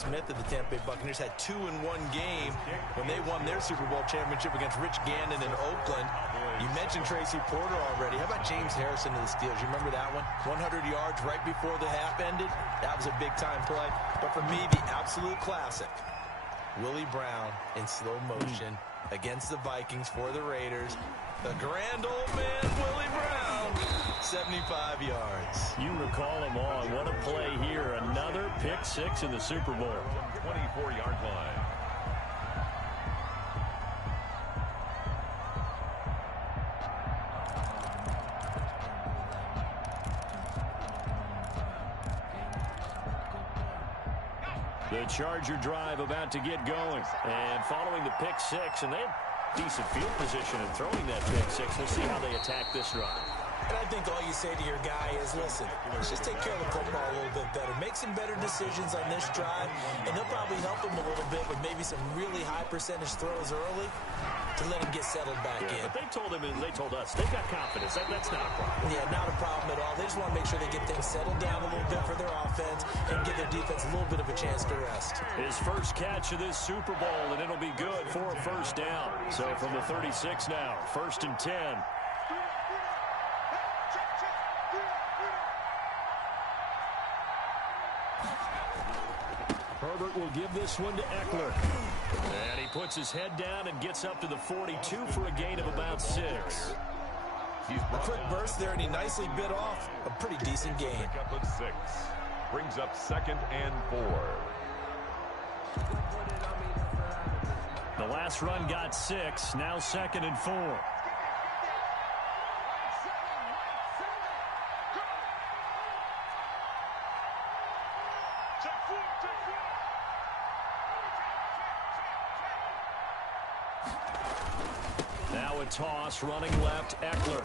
Smith of the Tampa Bay Buccaneers had 2 in one game when they won their Super Bowl championship against Rich Gannon in Oakland. You mentioned Tracy Porter already. How about James Harrison of the Steelers? You remember that one? 100 yards right before the half ended. That was a big-time play. But for me, the absolute classic, Willie Brown in slow motion against the Vikings for the Raiders. The grand old man, Willie Brown, 75 yards. You recall them all. What a play here. Another pick six in the Super Bowl. 24-yard line. The Charger drive about to get going. And following the pick six, and they have decent field position in throwing that pick six. We'll see how they attack this drive. And I think all you say to your guy is, listen, let's just take care of the football a little bit better. Make some better decisions on this drive, and he'll probably help him a little bit with maybe some really high percentage throws early to let him get settled back in. But they told him and they told us they've got confidence. That's not a problem. Yeah, not a problem at all. They just want to make sure they get things settled down a little bit for their offense and give their defense a little bit of a chance to rest. His first catch of this Super Bowl, and it'll be good for a first down. So from the 36 now, 1st and 10. Herbert will give this one to Eckler. And he puts his head down and gets up to the 42 for a gain of about 6. A quick burst there, and he nicely bit off a pretty decent gain. Pickup of 6. Brings up 2nd and 4. The last run got 6. Now 2nd and 4. Now a toss, running left, Eckler.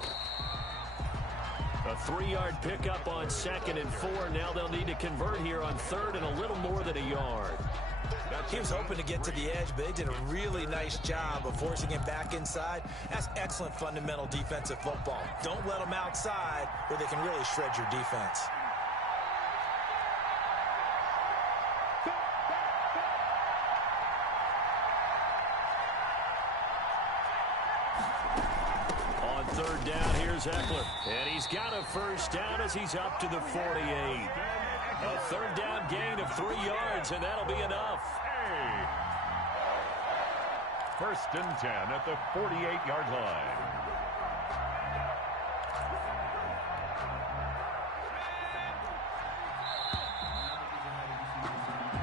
A 3-yard pickup on 2nd and 4. Now they'll need to convert here on 3rd and a little more than a yard. He was hoping to get to the edge, but they did a really nice job of forcing him back inside. That's excellent fundamental defensive football. Don't let them outside where they can really shred your defense. On 3rd down, here's Eckler. And he's got a first down as he's up to the 48. A 3rd down gain of 3 yards, and that'll be enough. 1st and 10 at the 48-yard line.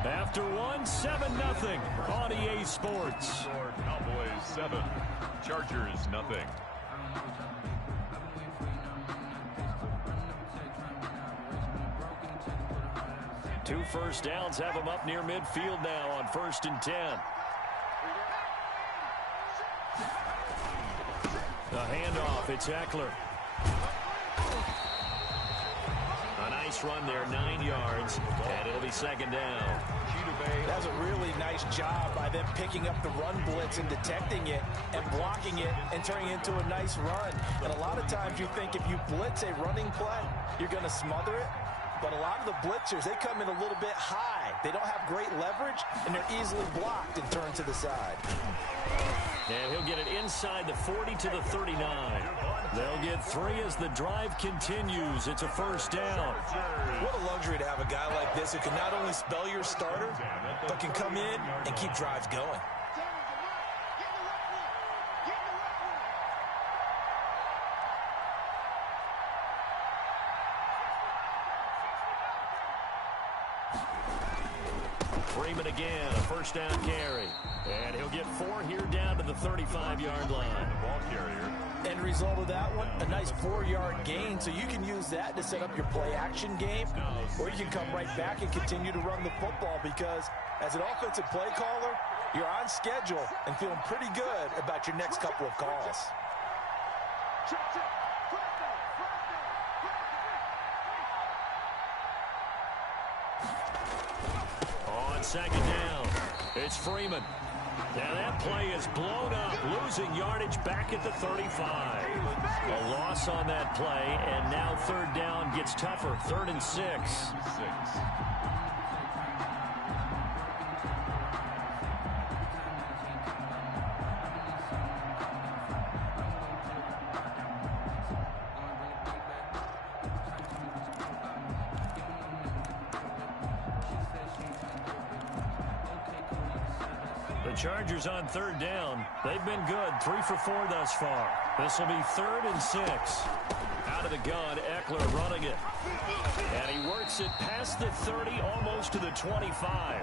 After one, 7-0 on EA Sports. Cowboys 7, Chargers 0. Two first downs have him up near midfield now on 1st and 10. The handoff, it's Eckler. A nice run there, 9 yards, and it'll be 2nd down. That was a really nice job by them picking up the run blitz and detecting it and blocking it and turning it into a nice run. And a lot of times you think if you blitz a running play, you're going to smother it. But a lot of the blitzers, they come in a little bit high. They don't have great leverage, and they're easily blocked and turned to the side. And he'll get it inside the 40 to the 39. They'll get 3 as the drive continues. It's a first down. What a luxury to have a guy like this who can not only spell your starter, but can come in and keep drives going. Freeman again, a first down carry. And he'll get 4 here down to the 35-yard line. Ball carrier. End result of that one, a nice 4-yard gain, so you can use that to set up your play-action game, or you can come right back and continue to run the football because as an offensive play caller, you're on schedule and feeling pretty good about your next couple of calls. On 2nd down, it's Freeman. Now that play is blown up, losing yardage back at the 35. A loss on that play, and now 3rd down gets tougher, 3rd and 6. The Chargers on third down. They've been good, 3 for 4 thus far. This will be 3rd and 6. Out of the gun, Eckler running it. And he works it past the 30, almost to the 25.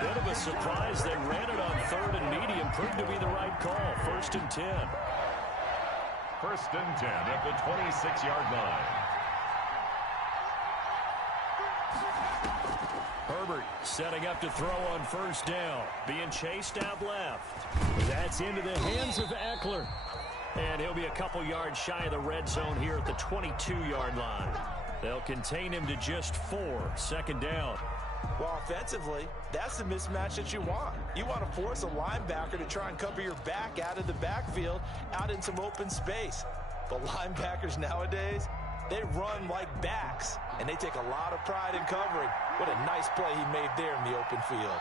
Bit of a surprise. They ran it on 3rd and medium. Proved to be the right call. 1st and 10. 1st and 10 at the 26-yard line. Herbert setting up to throw on 1st down. Being chased out left. That's into the hands of Eckler. And he'll be a couple yards shy of the red zone here at the 22-yard line. They'll contain him to just 4. 2nd down. Well, offensively, that's the mismatch that you want. You want to force a linebacker to try and cover your back out of the backfield, out in some open space. But linebackers nowadays, they run like backs, and they take a lot of pride in covering. What a nice play he made there in the open field.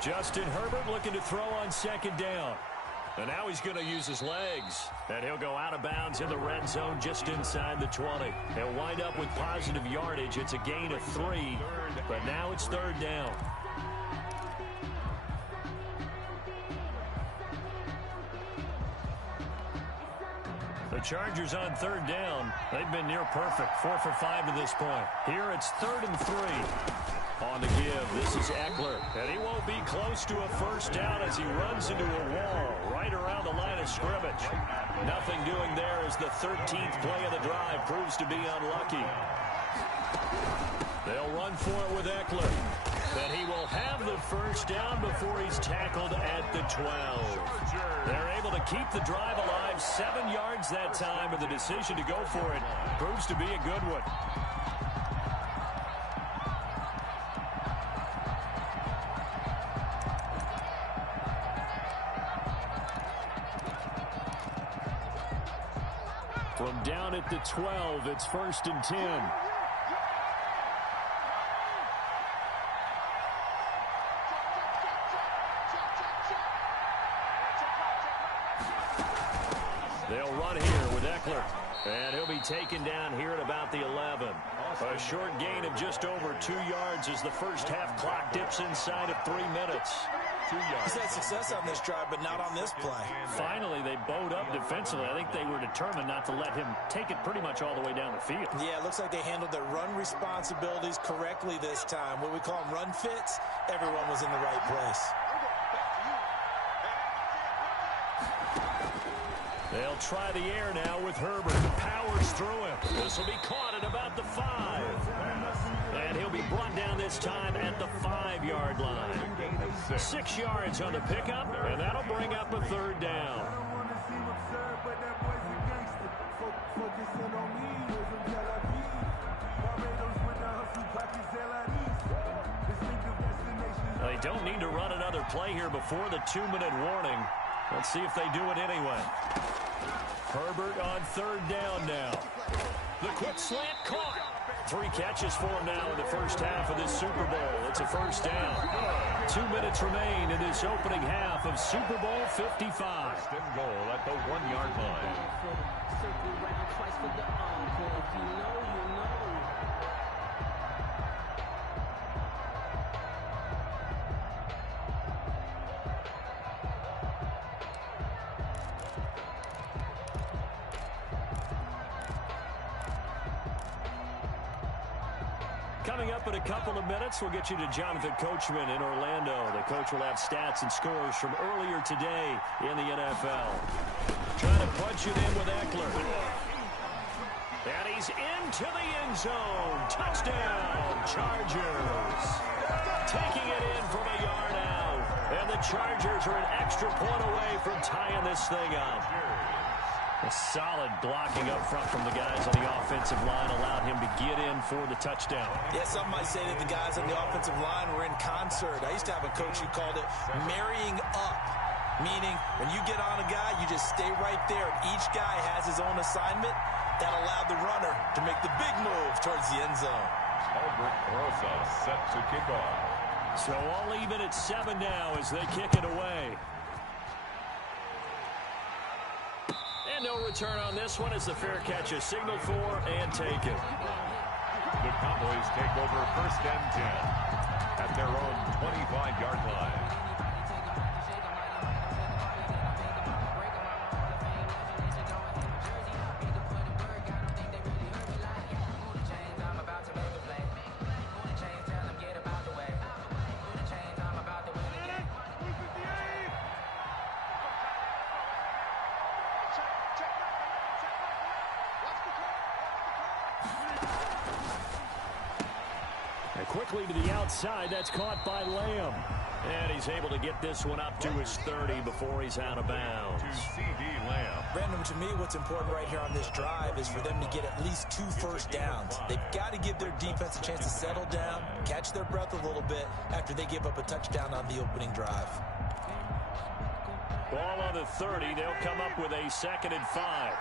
Justin Herbert looking to throw on 2nd down. And now he's going to use his legs. And he'll go out of bounds in the red zone just inside the 20. He'll wind up with positive yardage. It's a gain of 3, but now it's 3rd down. The Chargers on 3rd down. They've been near perfect. 4 for 5 to this point. Here it's 3rd and 3. On the give, this is Eckler. And he won't be close to a 1st down as he runs into a wall right around the line of scrimmage. Nothing doing there as the 13th play of the drive proves to be unlucky. They'll run for it with Eckler. But he will have the 1st down before he's tackled at the 12. They're able to keep the drive alive. 7 yards that time, and the decision to go for it proves to be a good one. From down at the 12, it's 1st and 10. They'll run here with Eckler. And he'll be taken down here at about the 11. A short gain of just over 2 yards as the first half clock dips inside of 3 minutes. He's had success on this drive, but not on this play. Finally, they bowed up defensively. I think they were determined not to let him take it pretty much all the way down the field. Yeah, it looks like they handled their run responsibilities correctly this time. What we call them run fits, everyone was in the right place. They'll try the air now with Herbert. Powers through him. This will be caught at about the 5. And he'll be brought down this time at the 5-yard line. 6 yards on the pickup, and that'll bring up a 3rd down. They don't need to run another play here before the 2-minute warning. Let's see if they do it anyway. Herbert on 3rd down now. The quick slant caught. 3 catches for him now in the first half of this Super Bowl. It's a 1st down. 2 minutes remain in this opening half of Super Bowl 55. 1st and goal at the 1-yard line. Coming up in a couple of minutes, we'll get you to Jonathan Coachman in Orlando. The coach will have stats and scores from earlier today in the NFL. Trying to punch it in with Eckler. And he's into the end zone. Touchdown, Chargers. Taking it in from a yard out. And the Chargers are an extra point away from tying this thing up. A solid blocking up front from the guys on the offensive line allowed him to get in for the touchdown. Yeah, some might say that the guys on the offensive line were in concert. I used to have a coach who called it marrying up, meaning when you get on a guy, you just stay right there. Each guy has his own assignment. That allowed the runner to make the big move towards the end zone. Albert Rosa set to kick off. So all even at 7 now as they kick it away. And no return on this one as the fair catch is signaled for and taken. The Cowboys take over 1st and 10 at their own 25-yard line. Quickly to the outside. That's caught by Lamb. And he's able to get this one up to his 30 before he's out of bounds. To C.D. Lamb. Brandon, to me, what's important right here on this drive is for them to get at least 2 first downs. They've got to give their defense a chance to settle down, catch their breath a little bit after they give up a touchdown on the opening drive. Ball on the 30. They'll come up with a 2nd and 5.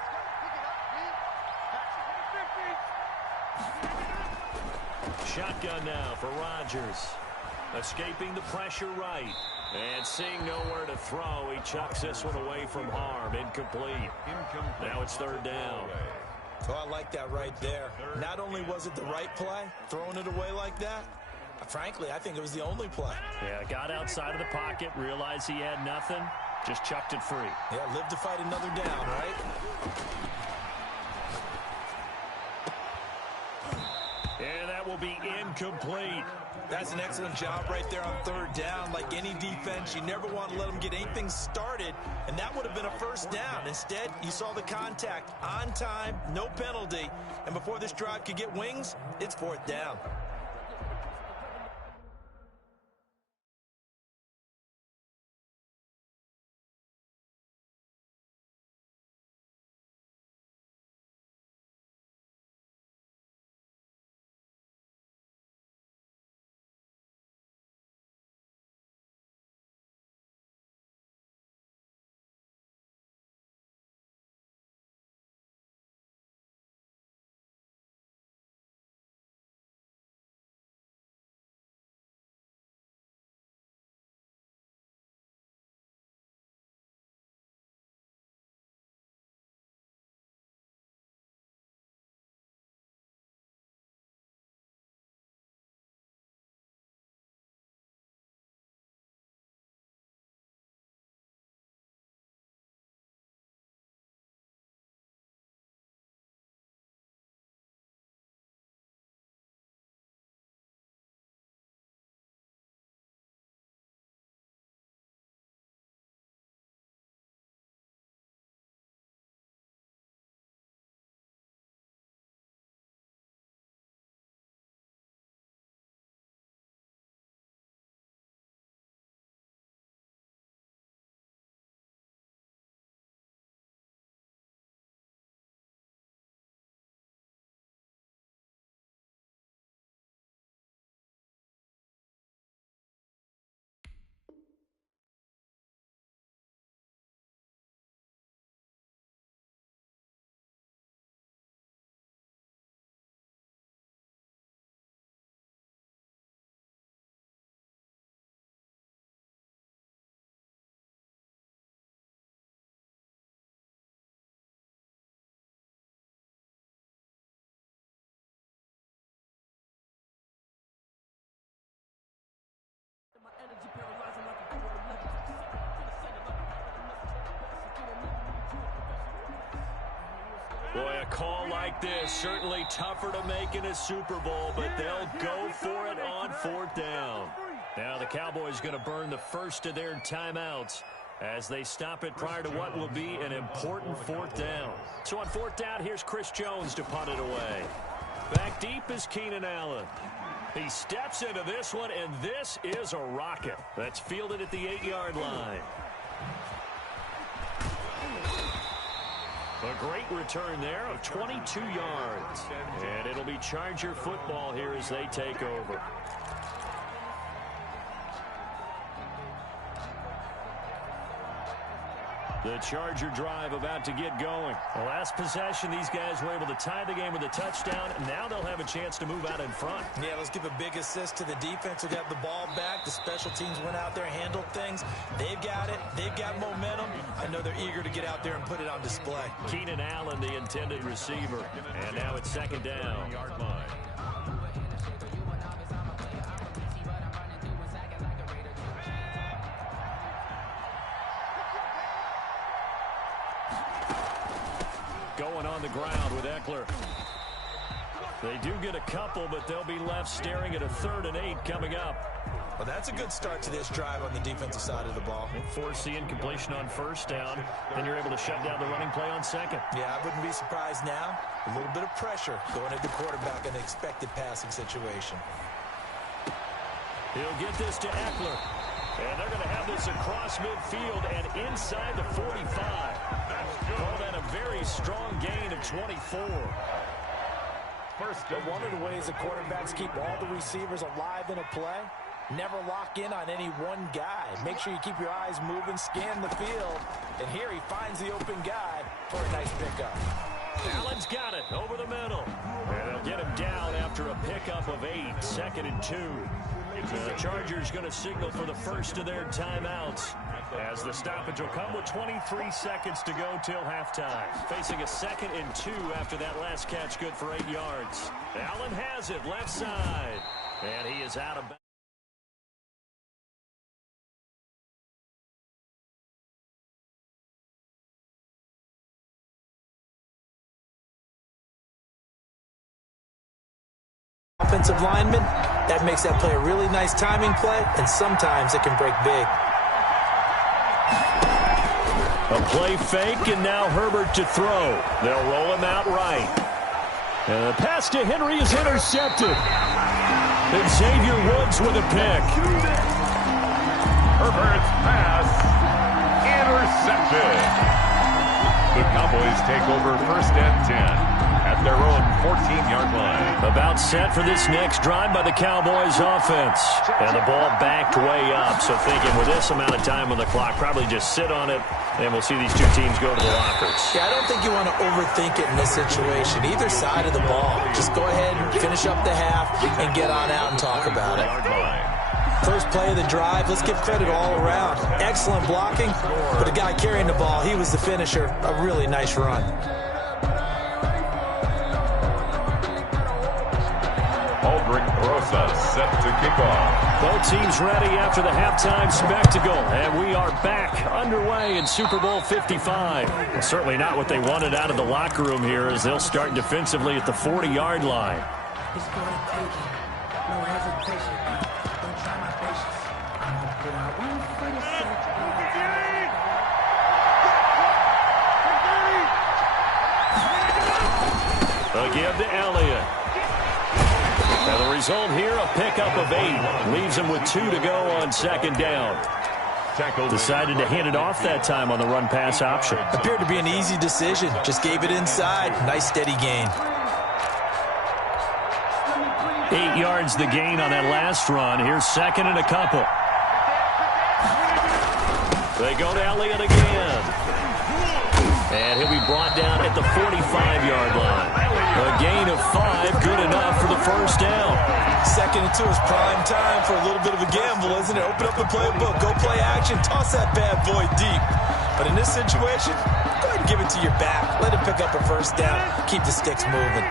Shotgun now for Rodgers. Escaping the pressure right. And seeing nowhere to throw, he chucks this one away from harm. Incomplete. Now it's 3rd down. Oh, I like that right there. Not only was it the right play, throwing it away like that, frankly, I think it was the only play. Yeah, got outside of the pocket, realized he had nothing, just chucked it free. Yeah, live to fight another down, right? And that will be incomplete. That's an excellent job right there on 3rd down. Like any defense, you never want to let them get anything started, and that would have been a 1st down. Instead, you saw the contact on time, no penalty, and before this drive could get wings, it's 4th down. Boy, a call like this, certainly tougher to make in a Super Bowl, but they'll go for it on 4th down. Now the Cowboys going to burn the first of their timeouts as they stop it prior to what will be an important 4th down. So on 4th down, here's Chris Jones to punt it away. Back deep is Keenan Allen. He steps into this one, and this is a rocket. That's fielded at the 8-yard line. A great return there of 22 yards. And it'll be Charger football here as they take over. The Charger drive about to get going. The last possession, these guys were able to tie the game with a touchdown, and now they'll have a chance to move out in front. Yeah, let's give a big assist to the defense who got the ball back. The special teams went out there and handled things. They've got it. They've got momentum. I know they're eager to get out there and put it on display. Keenan Allen, the intended receiver. And now it's second down. Yard line. Going on the ground with Eckler. They do get a couple, but they'll be left staring at a 3rd and 8 coming up. Well, that's a good start to this drive on the defensive side of the ball. Force the incompletion on first down, and you're able to shut down the running play on second. Yeah, I wouldn't be surprised now. A little bit of pressure going at the quarterback in an expected passing situation. He'll get this to Eckler. And they're going to have this across midfield and inside the 45. Call that a very strong gain of 24. But one of the ways the quarterbacks keep all the receivers alive in a play, never lock in on any one guy. Make sure you keep your eyes moving, scan the field. And here he finds the open guy for a nice pickup. Allen's got it over the middle. And they'll get him down after a pickup of 8, 2nd and 2. The Chargers going to signal for the first of their timeouts as the stoppage will come with 23 seconds to go till halftime. Facing a 2nd and 2 after that last catch, good for 8 yards. Allen has it left side, and he is out of bounds. Offensive lineman, that makes that play a really nice timing play, and sometimes it can break big. A play fake, and now Herbert to throw. They'll roll him out right. And the pass to Henry is intercepted. And Xavier Woods with a pick. Herbert's pass intercepted. The Cowboys take over 1st and 10 at their own 14-yard line. About set for this next drive by the Cowboys offense. And the ball backed way up. So thinking with this amount of time on the clock, probably just sit on it, and we'll see these two teams go to the lockers. Yeah, I don't think you want to overthink it in this situation. Either side of the ball. Just go ahead and finish up the half and get on out and talk about it. First play of the drive, let's give credit all around. Excellent blocking, but the guy carrying the ball, he was the finisher. A really nice run. Aldrich Rosa set to kick off. Both teams ready after the halftime spectacle, and we are back underway in Super Bowl 55. Well, certainly not what they wanted out of the locker room here as they'll start defensively at the 40-yard line. It's going to take it. No hesitation. Don't try my patience. I'm going to go out 146. A give to Elliott. And the result here, a pickup of 8. Leaves him with 2 to go on 2nd down. Decided to hand it off that time on the run-pass option. Appeared to be an easy decision. Just gave it inside. Nice steady gain. 8 yards the gain on that last run. Here's 2nd and a couple. They go to Elliott again. And he'll be brought down at the 45-yard line. A gain of 5, good enough for the first down. 2nd and 2 is prime time for a little bit of a gamble, isn't it? Open up the playbook, go play action, toss that bad boy deep. But in this situation, go ahead and give it to your back. Let him pick up a first down. Keep the sticks moving.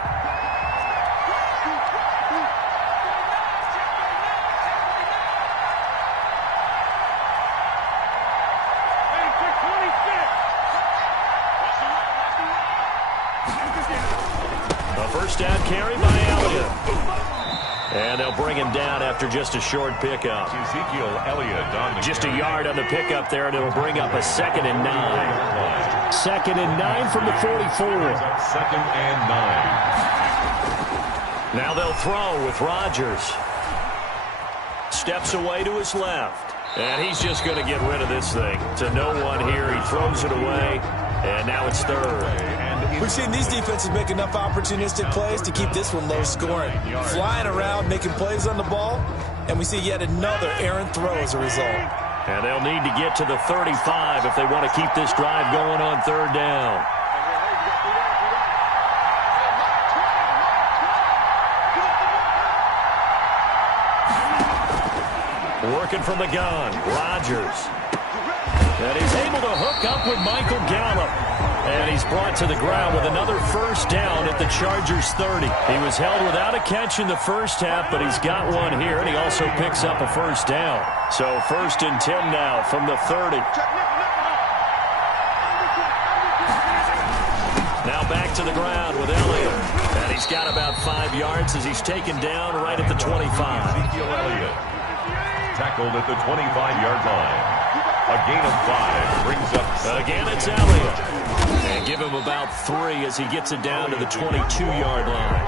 Down carry by Elliott. And they'll bring him down after just a short pickup. Ezekiel Elliott on the just a yard on the pickup there, and it'll bring up a 2nd and 9. 2nd and 9 from the 44. 2nd and 9. Now they'll throw with Rodgers. Steps away to his left. And he's just going to get rid of this thing. To no one here. He throws it away. And now it's 3rd. We've seen these defenses make enough opportunistic plays to keep this one low scoring. Flying around, making plays on the ball, and we see yet another errant throw as a result. And they'll need to get to the 35 if they want to keep this drive going on third down. Working from the gun, Rodgers. And he's able to hook up with Michael Gallup. And he's brought to the ground with another first down at the Chargers 30. He was held without a catch in the first half, but he's got one here, and he also picks up a first down. So 1st and 10 now from the 30. Now back to the ground with Elliott. And he's got about 5 yards as he's taken down right at the 25. Ezekiel Elliott tackled at the 25-yard line. A gain of 5 brings up... Again, it's Elliott. And give him about 3 as he gets it down to the 22-yard line.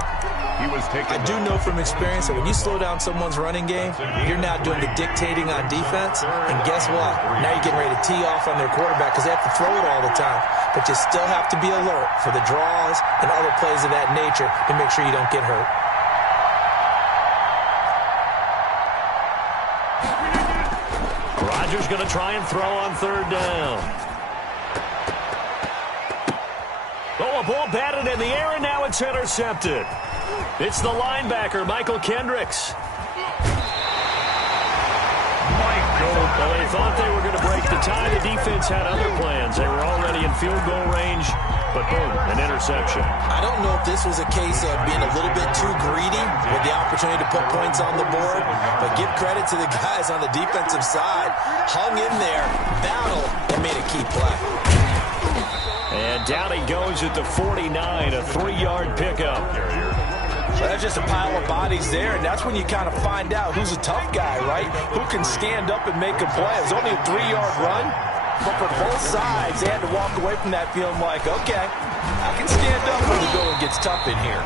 He was taken. I do know from experience that when you slow down someone's running game, you're now doing the dictating on defense. And guess what? Now you're getting ready to tee off on their quarterback because they have to throw it all the time. But you still have to be alert for the draws and other plays of that nature to make sure you don't get hurt. Rodgers going to try and throw on third down. Oh, a ball batted in the air, and now it's intercepted. It's the linebacker, Michael Kendricks. Well, they thought they were going to break the tie. The defense had other plans. They were already in field goal range, but boom, an interception. I don't know if this was a case of being a little bit too greedy with the opportunity to put points on the board, but give credit to the guys on the defensive side. Hung in there, battled, and made a key play. And down he goes at the 49, a 3-yard pickup. Well, that's just a pile of bodies there, and that's when you kind of find out who's a tough guy, right? Who can stand up and make a play. It was only a 3-yard run, but for both sides, they had to walk away from that feeling like, okay, I can stand up when the going gets tough in here.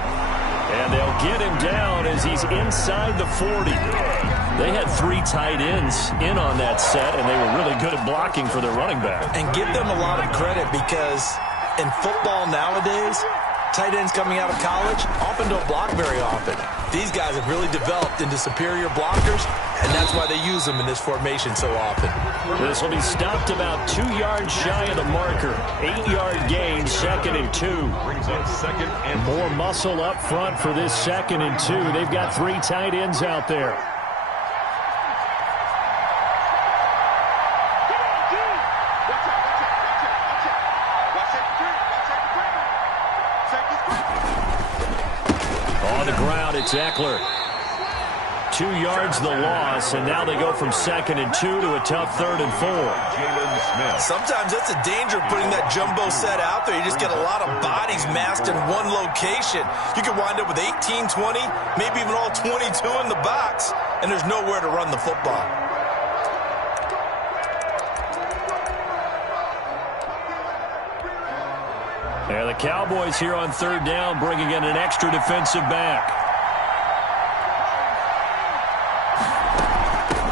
And they'll get him down as he's inside the 40. They had 3 tight ends in on that set, and they were really good at blocking for their running back. And give them a lot of credit because in football nowadays, tight ends coming out of college often don't block very often. These guys have really developed into superior blockers, and that's why they use them in this formation so often. This will be stopped about 2 yards shy of the marker. 8-yard gain, 2nd and 2. Brings up 2nd and more muscle up front for this 2nd and 2. They've got 3 tight ends out there. It's Eckler. 2 yards the loss, and now they go from 2nd and 2 to a tough 3rd and 4. Sometimes that's the danger of putting that jumbo set out there. You just get a lot of bodies massed in one location. You could wind up with 18, 20, maybe even all 22 in the box, and there's nowhere to run the football. And the Cowboys here on 3rd down bringing in an extra defensive back.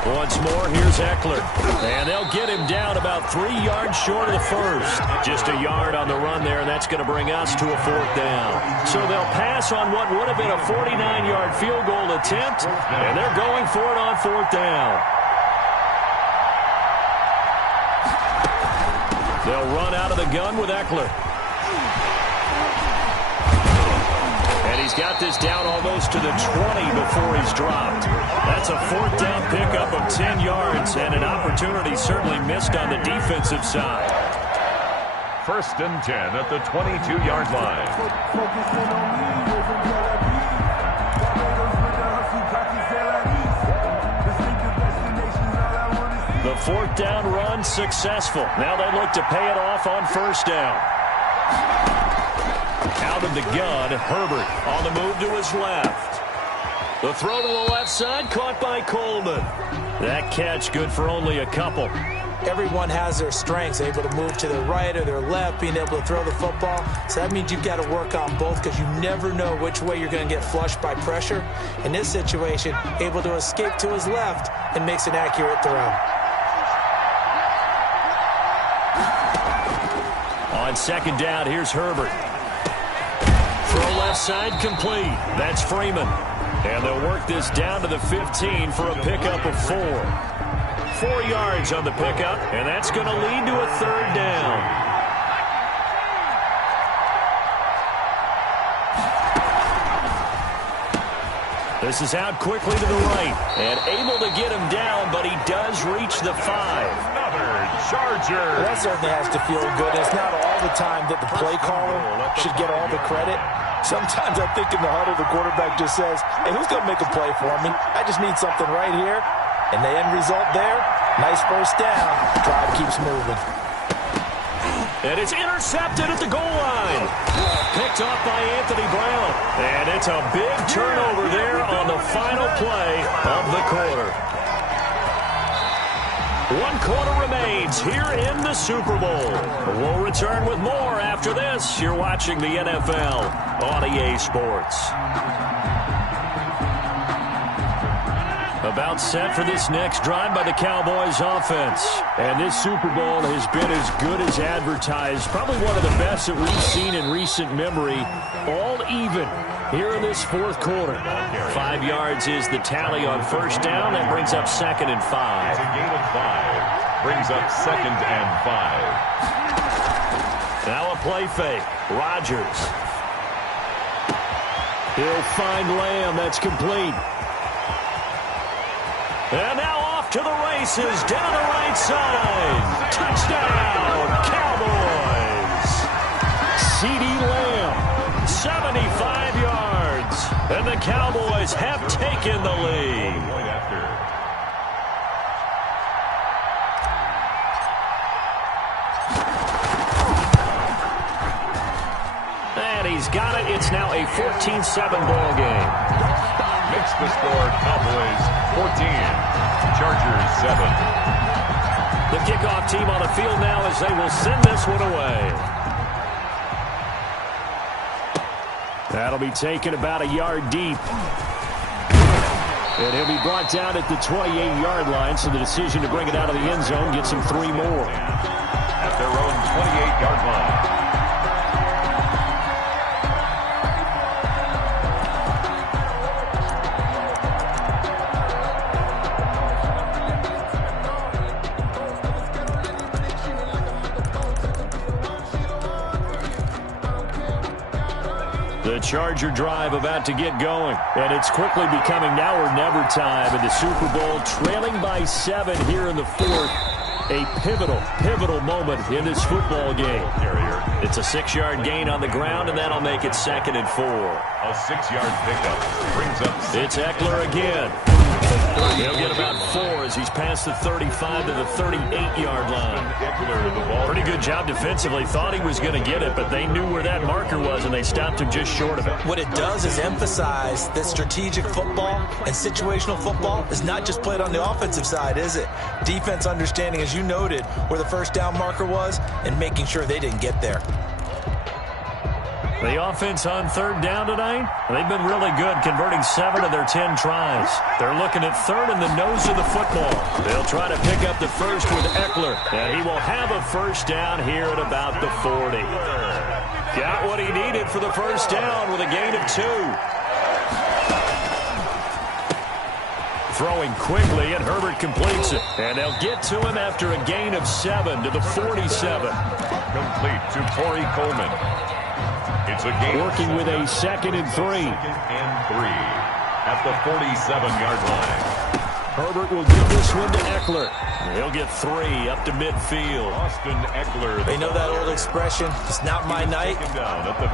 Once more, here's Eckler. And they'll get him down about 3 yards short of the first. Just a yard on the run there, and that's going to bring us to a 4th down. So they'll pass on what would have been a 49-yard field goal attempt, and they're going for it on 4th down. They'll run out of the gun with Eckler. And he's got this down almost to the 20 before he's dropped. That's a 4th down pickup of 10 yards and an opportunity certainly missed on the defensive side. 1st and 10 at the 22-yard line. The 4th down run successful. Now they look to pay it off on 1st down. Out of the gun, Herbert on the move to his left. The throw to the left side, caught by Coleman. That catch good for only a couple. Everyone has their strengths, able to move to their right or their left, being able to throw the football. So that means you've got to work on both because you never know which way you're going to get flushed by pressure. In this situation, able to escape to his left and makes an accurate throw. On 2nd down, here's Herbert. Throw left side complete. That's Freeman. And they'll work this down to the 15 for a pickup of 4. 4 yards on the pickup, and that's going to lead to a 3rd down. This is out quickly to the right, and able to get him down, but he does reach the 5. Another Charger. Well, that certainly has to feel good. It's not all the time that the play caller should get all the credit. Sometimes I think in the huddle, the quarterback just says, hey, who's going to make a play for me? I just need something right here. And the end result there, nice first down. Drive keeps moving. And it's intercepted at the goal line. Picked off by Anthony Brown. And it's a big turnover there on the final play of the quarter. 1 quarter remains here in the Super Bowl. We'll return with more after this. You're watching the NFL on EA Sports. About set for this next drive by the Cowboys offense. And this Super Bowl has been as good as advertised. Probably one of the best that we've seen in recent memory. All even here in this 4th quarter. 5 yards is the tally on first down. That brings up 2nd and 5. It's a gain of 5. Brings up 2nd and 5. Now a play fake. Rodgers. He'll find Lamb. That's complete. And now off to the races, down the right side. Touchdown, Cowboys. CeeDee Lamb, 75 yards. And the Cowboys have taken the lead. And he's got it. It's now a 14-7 ball game. Makes the score Cowboys 14, Chargers 7. The kickoff team on the field now as they will send this one away. That'll be taken about a yard deep. And he'll be brought down at the 28-yard line, so the decision to bring it out of the end zone gets him 3 more. At their own 28-yard line. The Charger drive about to get going. And it's quickly becoming now or never time in the Super Bowl, trailing by 7 here in the 4th. A pivotal moment in this football game. It's a 6-yard gain on the ground, and that'll make it 2nd and 4. A 6-yard pickup brings up. It's Eckler again. He'll get about 4 as he's past the 35 to the 38-yard line. Pretty good job defensively. Thought he was going to get it, but they knew where that marker was, and they stopped him just short of it. What it does is emphasize that strategic football and situational football is not just played on the offensive side, is it? Defense understanding, as you noted, where the first down marker was and making sure they didn't get there. The offense on 3rd down tonight, they've been really good, converting 7 of their 10 tries. They're looking at 3rd in the nose of the football. They'll try to pick up the first with Eckler, and he will have a first down here at about the 40. Got what he needed for the first down with a gain of 2. Throwing quickly, and Herbert completes it. And they'll get to him after a gain of 7 to the 47. Complete to Corey Coleman. It's a game. Working with a 2nd and 3. 2nd and 3 at the 47-yard line. Herbert will give this one to Eckler. He'll get 3 up to midfield. Austin Eckler. They know that old expression, it's not my night.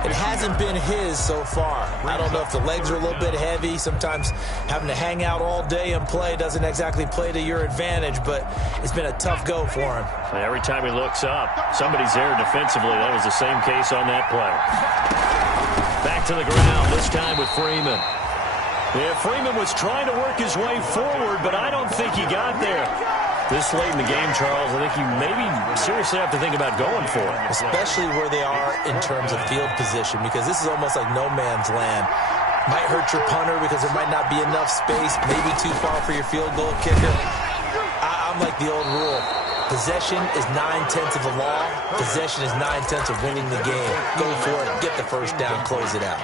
It hasn't been his so far. I don't know if the legs are a little bit heavy. Sometimes having to hang out all day and play doesn't exactly play to your advantage, but it's been a tough go for him. Every time he looks up, somebody's there defensively. That was the same case on that play. Back to the ground, this time with Freeman. Yeah, Freeman was trying to work his way forward, but I don't think he got there. This late in the game, Charles, I think you maybe seriously have to think about going for it. Especially where they are in terms of field position, because this is almost like no man's land. Might hurt your punter because there might not be enough space, maybe too far for your field goal kicker. I'm like the old rule. Possession is 9/10 of the law. Possession is 9/10 of winning the game. Go for it, get the first down, close it out.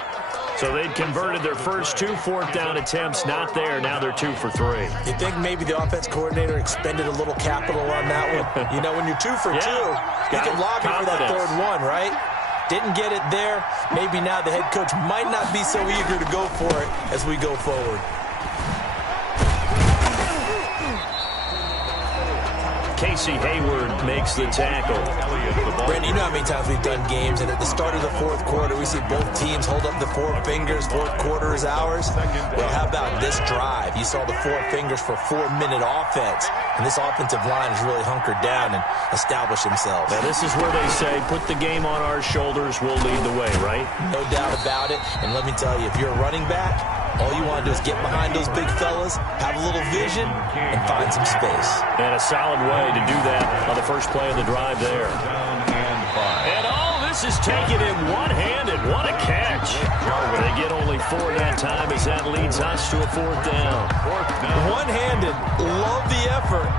So they'd converted their first 2 fourth-down attempts. Not there. Now they're 2 for 3. You think maybe the offense coordinator expended a little capital on that one? You know, when you're 2 for 2, you can lobby for that third one, right? Didn't get it there. Maybe now the head coach might not be so eager to go for it as we go forward. Casey Hayward makes the tackle. Randy, you know how many times we've done games, and at the start of the fourth quarter, we see both teams hold up the 4 fingers. Fourth quarter is ours. Well, how about this drive? You saw the 4 fingers for 4-minute offense, and this offensive line has really hunkered down and established themselves. Now, this is where they say, put the game on our shoulders, we'll lead the way, right? No doubt about it, and let me tell you, if you're a running back, all you want to do is get behind those big fellas, have a little vision, and find some space. And a solid way to do that on the first play of the drive there. And all this is taken in one-handed. What a catch. They get only 4 that time as that leads us to a 4th down. One-handed. Love the effort.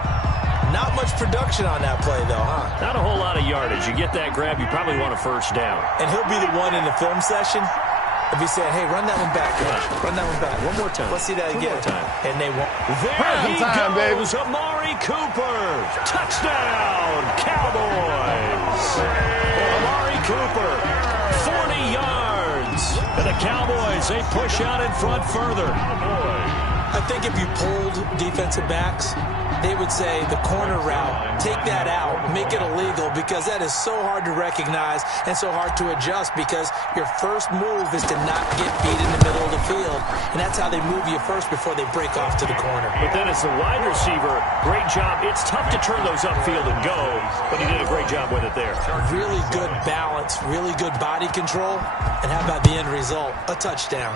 Not much production on that play, though, huh? Not a whole lot of yardage. You get that grab, you probably want a 1st down. And he'll be the one in the film session if he said, hey, run that one back, coach. Run that one back. One more time. Let's see that again. One more time. And they won't. There he goes, Amari Cooper. Touchdown, Cowboys. Amari Cooper, 40 yards. And the Cowboys, they push out in front further. I think if you pulled defensive backs, they would say the corner route, take that out, make it illegal, because that is so hard to recognize and so hard to adjust, because your first move is to not get beat in the middle of the field, and that's how they move you first before they break off to the corner. But then as the wide receiver, great job. It's tough to turn those upfield and go, but he did a great job with it there. Really good balance, really good body control, and how about the end result? A touchdown.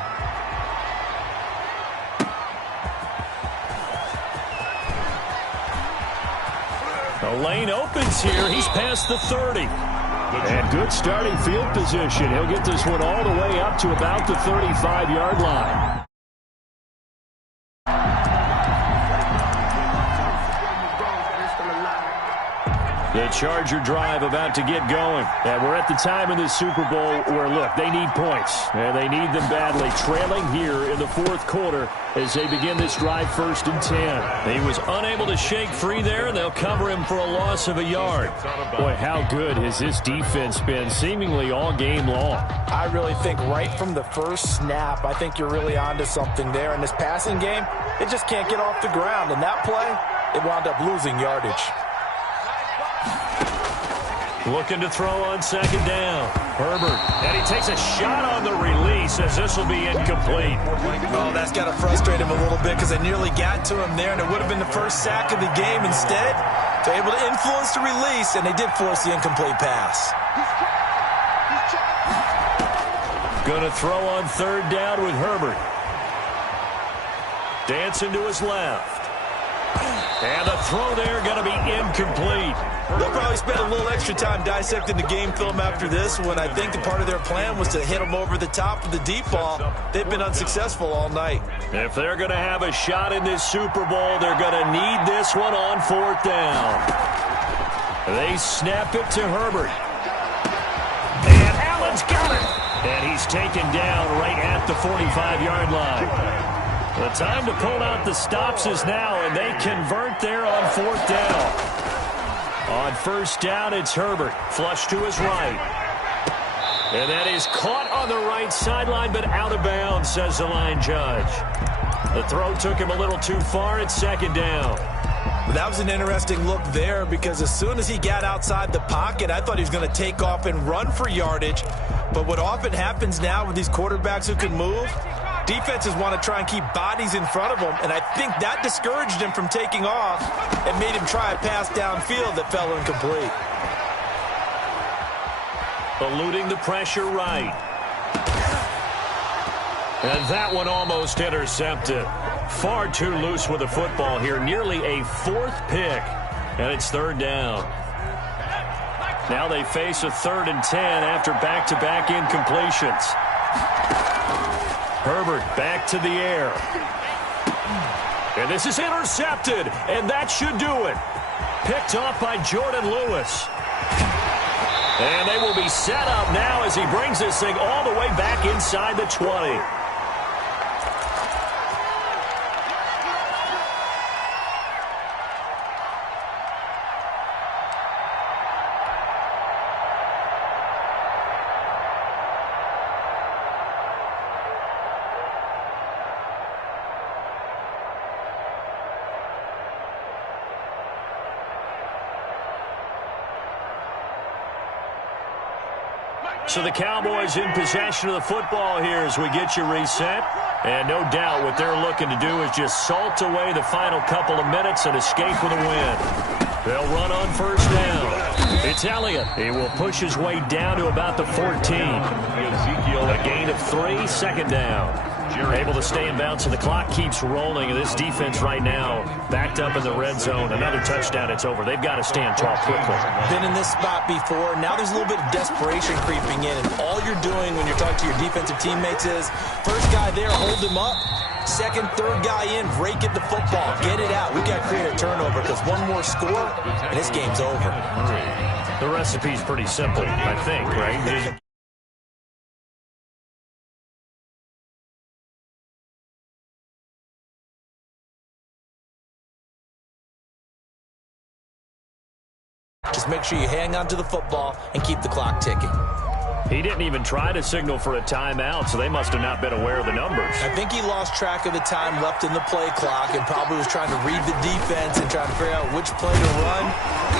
The lane opens here. He's past the 30. And good starting field position. He'll get this one all the way up to about the 35-yard line. The Charger drive about to get going. And we're at the time in the Super Bowl where, look, they need points. And they need them badly. Trailing here in the 4th quarter as they begin this drive 1st and 10. He was unable to shake free there, and they'll cover him for a loss of a yard. Boy, how good has this defense been seemingly all game long? I really think right from the first snap, I think you're really onto something there. In this passing game, it just can't get off the ground. And that play, it wound up losing yardage. Looking to throw on 2nd down. Herbert, and he takes a shot on the release as this will be incomplete. Oh, that's got to frustrate him a little bit, because they nearly got to him there, and it would have been the first sack of the game. Instead, they're able to influence the release, and they did force the incomplete pass. Going to throw on 3rd down with Herbert. Dancing to his left. And the throw there going to be incomplete. They'll probably spend a little extra time dissecting the game film after this one. I think the part of their plan was to hit them over the top of the deep ball. They've been unsuccessful all night. If they're going to have a shot in this Super Bowl, they're going to need this one on 4th down. They snap it to Herbert. And Allen's got it. And he's taken down right at the 45-yard line. The time to pull out the stops is now, and they convert there on 4th down. On 1st down, it's Herbert. Flush to his right. And that is caught on the right sideline, but out of bounds, says the line judge. The throw took him a little too far. It's 2nd down. That was an interesting look there, because as soon as he got outside the pocket, I thought he was going to take off and run for yardage. But what often happens now with these quarterbacks who can move, defenses want to try and keep bodies in front of them, and I think that discouraged him from taking off and made him try a pass downfield that fell incomplete. Eluding the pressure right. And that one almost intercepted. Far too loose with the football here. Nearly a 4th pick, and it's 3rd down. Now they face a 3rd and 10 after back-to-back incompletions. Herbert back to the air. And this is intercepted, and that should do it. Picked off by Jordan Lewis. And they will be set up now as he brings this thing all the way back inside the 20. So the Cowboys in possession of the football here as we get you reset. And no doubt what they're looking to do is just salt away the final couple of minutes and escape with a win. They'll run on first down. It's Elliott. He will push his way down to about the 14. A gain of 3, second down. Able to stay in bounds, and the clock keeps rolling. And this defense right now backed up in the red zone. Another touchdown, it's over. They've got to stand tall quickly. Been in this spot before. Now there's a little bit of desperation creeping in. And all you're doing when you're talking to your defensive teammates is, first guy there, hold him up. Second, third guy in, break at the football. Get it out. We've got to create a turnover because one more score, and this game's over. The recipe's pretty simple, I think, right? Just make sure you hang on to the football and keep the clock ticking. He didn't even try to signal for a timeout, so they must have not been aware of the numbers. I think he lost track of the time left in the play clock and probably was trying to read the defense and trying to figure out which play to run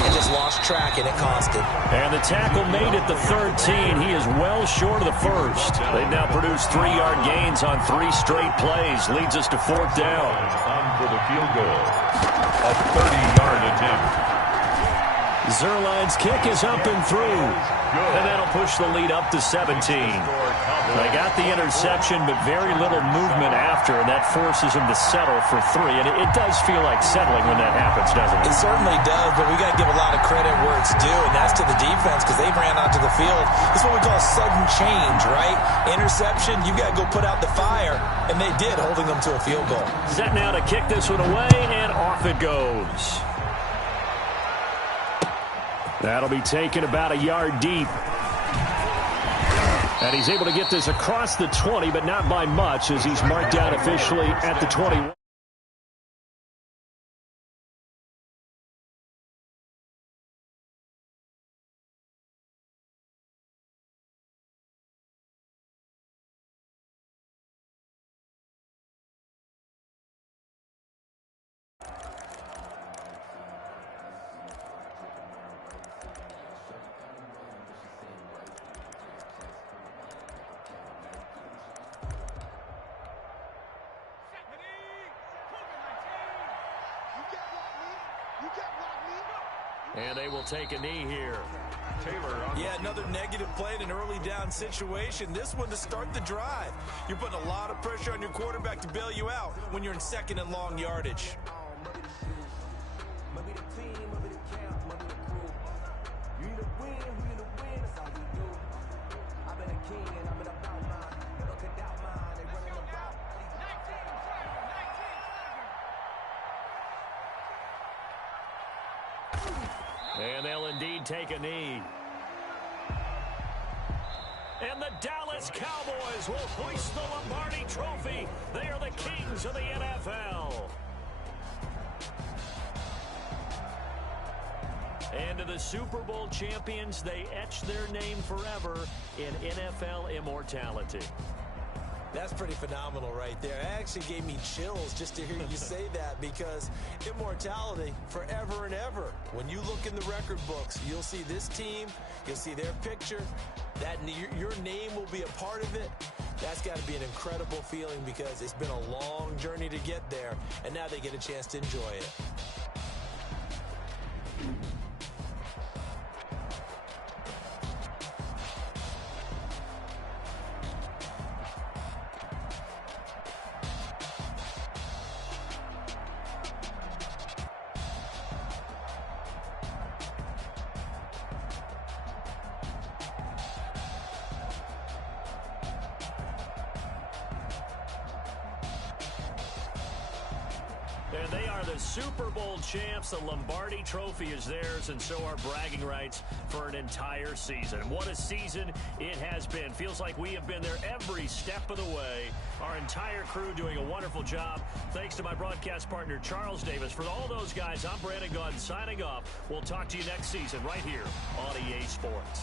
and just lost track, and it cost him. And the tackle made at the 13. He is well short of the first. They've now produced 3-yard gains on 3 straight plays. Leads us to 4th down. On for the field goal. A 30-yard attempt. Zerline's kick is up and through. And that'll push the lead up to 17. They got the interception, but very little movement after, and that forces him to settle for 3. And it does feel like settling when that happens, doesn't it? It certainly does, but we got to give a lot of credit where it's due, and that's to the defense because they ran onto the field. This is what we call sudden change, right? Interception, you got to go put out the fire, and they did, holding them to a field goal. Set now to kick this one away, and off it goes. That'll be taken about a yard deep. And he's able to get this across the 20, but not by much as he's marked down officially at the 21. And they will take a knee here. Yeah, another negative play in an early down situation. This one to start the drive. You're putting a lot of pressure on your quarterback to bail you out when you're in second and long yardage. And they'll indeed take a knee. And the Dallas Cowboys will hoist the Lombardi Trophy. They are the kings of the NFL. And to the Super Bowl champions, they etch their name forever in NFL immortality. That's pretty phenomenal right there. It actually gave me chills just to hear you say that because immortality forever and ever. When you look in the record books, you'll see this team, you'll see their picture, that your name will be a part of it. That's got to be an incredible feeling because it's been a long journey to get there, and now they get a chance to enjoy it. And they are the Super Bowl champs. The Lombardi Trophy is theirs, and so are bragging rights for an entire season. What a season it has been. Feels like we have been there every step of the way. Our entire crew doing a wonderful job. Thanks to my broadcast partner, Charles Davis. For all those guys, I'm Brandon Gaudin signing off. We'll talk to you next season right here on EA Sports.